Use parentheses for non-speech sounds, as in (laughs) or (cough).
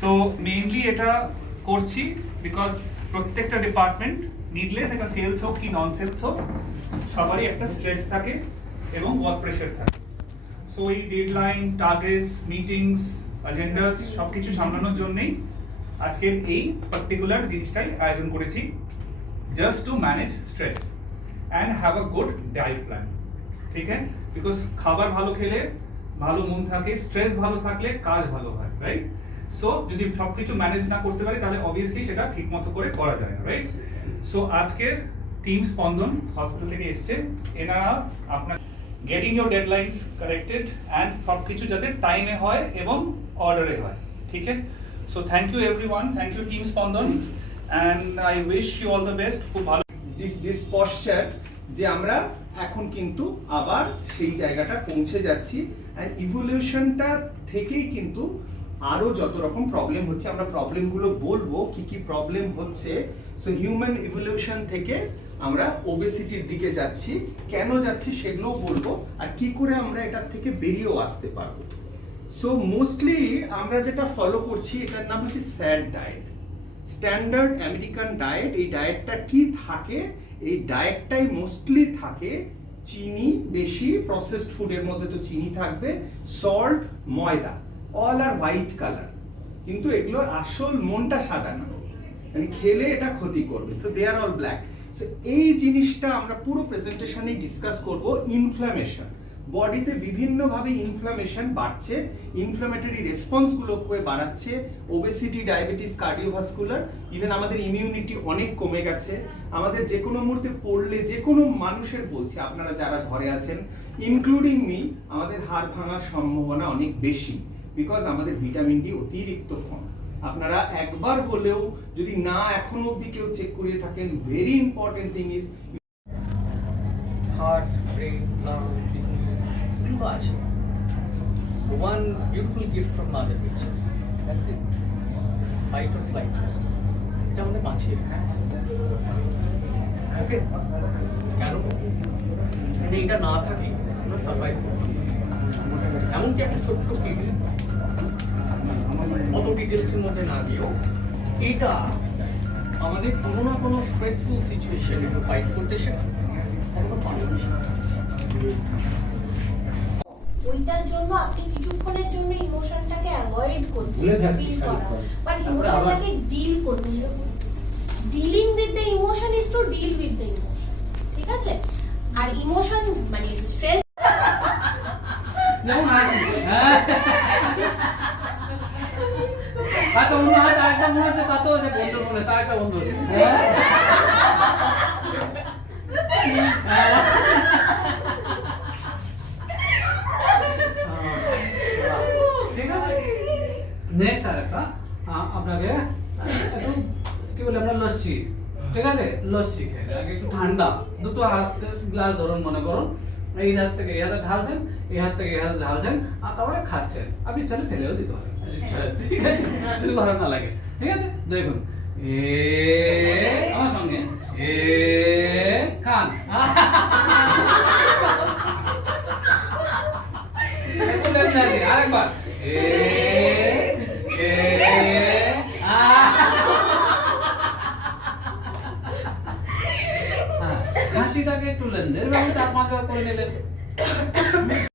So mainly এটা করছি because প্রত্যেকটা ডিপার্টমেন্ট নিডলেস এটা সেলস হোক কি নন সেলস হোক, সবারই একটা স্ট্রেস থাকে এবং ওয়ার্ক প্রেশার থাকে। সো এই ডেডলাইন টার্গেটস মিটিংস এজেন্ডাস সব কিছু সামলানোর জন্যই আজকের এই পার্টিকুলার জিনিসটাই আয়োজন করেছি just to manage stress and have a good diet plan ঠিক আছে? বিকজ খাবার ভালো খেলে ভালো মন থাকে স্ট্রেস ভালো থাকলে কাজ ভালো হয় রাইট সো যদি সব কিছু ম্যানেজ না করতে পারি, তাহলে অবভিয়াসলি সেটা ঠিক মতো করে করা যায় না রাইট সো আজকের টিম স্পন্দন হসপিটাল থেকে এসছে। এনারা আপনার getting your deadlines corrected and সব কিছু যাতে টাইমে হয় এবং অর্ডারে হয়, ঠিক আছে? So thank you everyone thank you team Spandan and I wish you all the best খুব ভালো। দিস পশ্চার যে আমরা এখন কিন্তু আবার সেই জায়গাটা পৌঁছে যাচ্ছি অ্যান্ড ইভলিউশনটা থেকেই কিন্তু আরও যত রকম প্রবলেম হচ্ছে, আমরা প্রবলেমগুলো বলব, কি কি প্রবলেম হচ্ছে। সো হিউম্যান ইভলিউশন থেকে আমরা ওবেসিটির দিকে যাচ্ছি। কেন যাচ্ছি সেগুলোও বলব, আর কি করে আমরা এটার থেকে বেরিয়েও আসতে পারব। সো মোস্টলি আমরা যেটা ফলো করছি, এটার নাম হচ্ছে SAD diet standard American diet এই ডায়েটটা কি থাকে? এই ডায়েটটাই মোস্টলি থাকে চিনি বেশি প্রসেসড ফুডের মধ্যে তো চিনি থাকবে সল্ট ময়দা। অল আর হোয়াইট কালার কিন্তু এগুলোর আসল মনটা সাদা না। মানে খেলে এটা ক্ষতি করবে। So they are all black so এই জিনিসটা আমরা পুরো প্রেজেন্টেশনে ডিসকাস করব ইনফ্লামেশন বডিতে বিভিন্নভাবে ইনফ্লামেশন বাড়ছে। ইনফ্লামেটরি রেসপন্সগুলোকে বাড়াচ্ছে। ওবেসিটি ডায়াবেটিস কার্ডিওভাস্কুলার ইভেন আমাদের ইমিউনিটি অনেক কমে গেছে। আমাদের যে কোনো মুহূর্তে পড়লে যে কোনো মানুষের বলছি, আপনারা যারা ঘরে আছেন ইনক্লুডিং মি আমাদের হাড় ভাঙার সম্ভাবনা অনেক বেশি। বিকজ আমাদের ভিটামিন ডি অতিরিক্ত কম। আপনারা একবার হলেও যদি না এখন অবধি কেউ চেক করিয়ে থাকেন very important thing is heart brain lung kidney আছে। One beautiful gift from mother nature that's it fight or flight এটা আমাদের বাঁচিয়ে ওকে কেন? মানে এটা না থাকলে আমরা সার্ভাইভ করতাম এমনকি একটা ছোট্ট কিডনি অত ডিটেলসের মধ্যে না গিয়েও এটা আমাদের কোনো না কোনো স্ট্রেসফুল সিচুয়েশনে ফাইট করতে শেখা আমরা পারি ওইটার জন্য আপনি কিছুক্ষণের জন্য ইমোশনটাকে অ্যাভয়েড করছেন ফিল করা বাট ইমোশনটাকে ডিল করছেন dealing with the emotion is to deal with the emotion ঠিক আছে? আর ইমোশন মানে স্ট্রেস হ্যাঁ। (laughs) (laughs) আচ্ছা অন্য হাতে আরেকটা মনে হচ্ছে, তাতেও সে বন্ধুর মনে হচ্ছে আরেকটা বন্ধু ঠিক আছে? নেক্সট আরেকটা আপনাকে একটু, কি বলে, আমরা লস্যি। ঠিক আছে? লস্যি খেয়ে। একটু ঠান্ডা। দুটো হাত গ্লাস ধরুন, মনে করুন। এই হাত থেকে এই হাতে ঢালছেন এই হাত থেকে এই হাতে ঢালছেন আর তারপরে খাচ্ছেন। আপনি চলে ফেলেও দিতে পারেন। ঠিক আছে? যদি ভালো না লাগে। ঠিক আছে? দেখুন। এ আমার সঙ্গে। এ খান। (laughs) আরেকবার। এ আ হ্যাঁ, হাসিটাকে একটু লেন দেন এভাবে চার পাঁচবার করে নিলেন